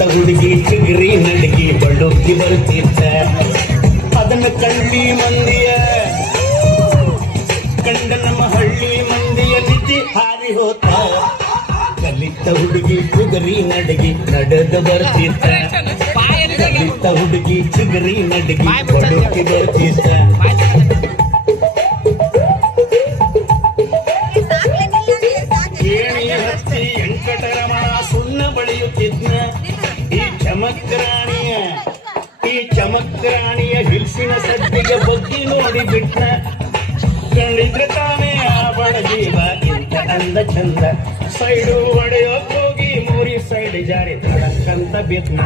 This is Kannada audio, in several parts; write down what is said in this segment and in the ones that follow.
ಕಲಿತ ಹುಡುಗಿ ಚಿಗರಿ ನಡಗಿ ಬಳುಕಿ ಬರ್ತಿತ್ತ ಅದನ್ನ ಕಳ್ಳಿ ಮಂದಿಯ ಕಂಡ ನಮ್ಮ ಹಳ್ಳಿ ಮಂದಿಯ ನಿಧಿ ಹಾರಿ ಹೋತ ಕಲಿತ ಹುಡುಗಿ ಚಿಗರಿ ನಡಗಿ ನಡೆದು ಬರ್ತಿತ್ತ ಕಲಿತ ಹುಡುಗಿ ಚಿಗರಿ ನಡಗಿ ಬಳುಕಿ ಬರ್ತಿತ್ತ ಏಣಿಯ ಹತ್ತಿ ವೆಂಕಟರಮಣ ಸುಣ್ಣ ಬಳಿಯುತ್ತಿದ್ನ ಈ ಚಮಕ್ರಾಣಿಯ ಹಿಲ್ಸಿನ ಸದ್ದಿಗೆ ಬಗ್ಗಿ ನೋಡಿ ಬಿಟ್ನ ಕಂಡಿದ್ರೆ ತಾನೇ ಆ ಬಡಜೀವ ಇಂತ ಅಂದ ಚಂದ ಸೈಡು ಒಡೆಯೋಕ್ ಹೋಗಿ ಮೂರಿ ಸೈಡ್ ಜಾರಿ ತಡಕ್ಕಂತ ಬಿದ್ನ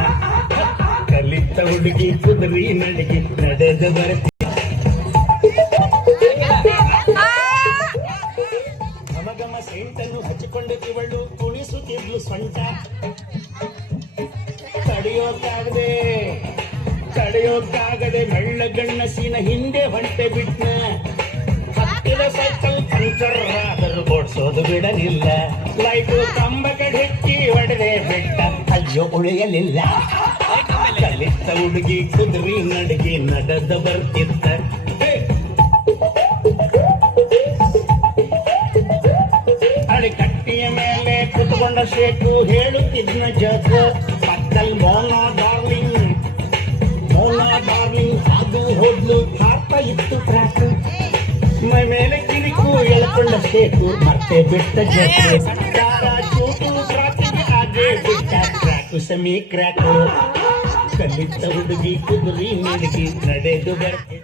ಕಲಿತ ಹುಡುಗಿ ಕುದುರಿ ನಡಗಿ ನಡೆದು ಬರ್ತಿ ಗಮಗಮ ಸೆಂಟನ್ನು ಹಚ್ಚಿಕೊಂಡು ಇವಳು ಕುಣಿಸುತ್ತಿದ್ಲು ಸೊಂಟ ತಡೆಯೋಕ್ಕಾಗದೆ ಮೆಳ್ಳಗಣ್ಣಸಿನ ಹಿಂದೆ ಹೊಂಟೆ ಬಿಟ್ನ ಹತ್ತಿರ ಸೈಕಲ್ ಪಂಚರ್ ಆದರೂ ಓಡಿಸೋದು ಬಿಡಲಿಲ್ಲ ಲೈಟು ಕಂಬ ಕಡೆಕ್ಕಿ ಹೊಡೆದೆ ಬಿಟ್ಟ ಅಯ್ಯೋ ಉಳಿಯಲಿಲ್ಲ ಕಲಿತ ಹುಡುಗಿ ಕುದುರಿ ನಡಗಿ ನಡೆದ ಬರ್ತಿದ್ದ ಅಡಿಕಟ್ಟಿಯ ಮೇಲೆ ಕುತ್ಕೊಂಡ ಶೇಖು ಹೇಳುತ್ತಿದ್ನ ಜಗ ಪಕ್ಕಲ್ ಮೋನಾ ಡಾರ್ಲಿಂಗ್ ಅದು ಹೋದ್ಲು ಹಾರ್ತಾ ಇತ್ತು ಟ್ರ್ಯಾಕು ಮೈ ಮೇಲೆ ಕಿರಿಕು ಎಳ್ಕೊಂಡ ಶೇಖು ಮತ್ತೆ ಬಿಟ್ಟ ಜಗ ಚೂಟು ಟ್ರಾಕಿಗೆ ಹಾಗೆ ಬಿಟ್ಟ ಟ್ರ್ಯಾಕು ಸಮೀ ಕ್ರ್ಯಾಕು ಕಲಿತ ಹುಡುಗಿ ಕುದುರಿ ನಡಗಿ ನಡೆದು ಬರ್ತಿ